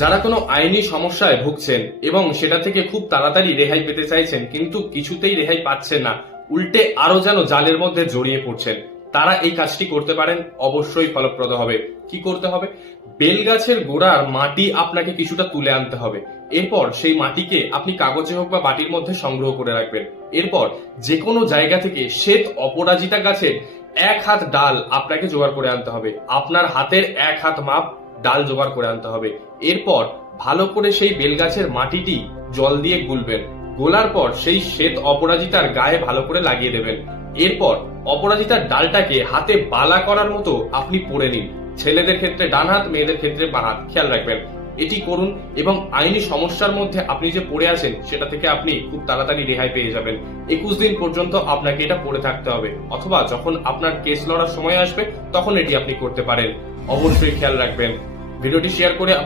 যারা কোনো আইনি সমস্যায় ভুগছেন এবং সেটা থেকে খুব তাড়াতাড়ি রেহাই পেতে চাইছেন কিন্তু কিছুতেই রেহাই পাচ্ছেন না, উল্টে আরো যেন জালের মধ্যে জড়িয়ে পড়ছেন, তারা এই কাজটি করতে পারেন, অবশ্যই ফলপ্রদ হবে। কি করতে হবে? বেলগাছের গোড়ার মাটি আপনাকে কিছুটা তুলে আনতে হবে। এরপর সেই মাটিকে আপনি কাগজে হোক বা বাটির মধ্যে সংগ্রহ করে রাখবেন। এরপর যে কোনো জায়গা থেকে শ্বেত অপরাজিতা গাছের 1 হাত ডাল আপনাকে জোগাড় করে আনতে হবে। আপনার হাতের 1 হাত মাপ ডাল জোগাড় করে আনতে হবে। এরপর ভালো করে সেই বেলগাছের মাটিটি জল দিয়ে গুলবেন। গোলার পর সেই শ্বেত অপরাজিতার গায়ে ভালো করে লাগিয়ে দেবেন। এরপর অপরাজিতার ডালটাকে হাতে বালা করার মতো আপনি পরে নিন। ছেলেদের ক্ষেত্রে ডান হাত, মেয়েদের ক্ষেত্রে বাঁ হাত, খেয়াল রাখবেন। এটি করুন এবং আইনি সমস্যার মধ্যে আপনি যে পড়ে আছেন সেটা থেকে আপনি খুব তাড়াতাড়ি রেহাই পেয়ে যাবেন। 21 দিন পর্যন্ত আপনাকে এটা পড়ে থাকতে হবে, অথবা যখন আপনার কেস লড়ার সময় আসবে তখন এটি আপনি করতে পারেন। অবশ্যই খেয়াল রাখবেন। ভিডিওটি শেয়ার করে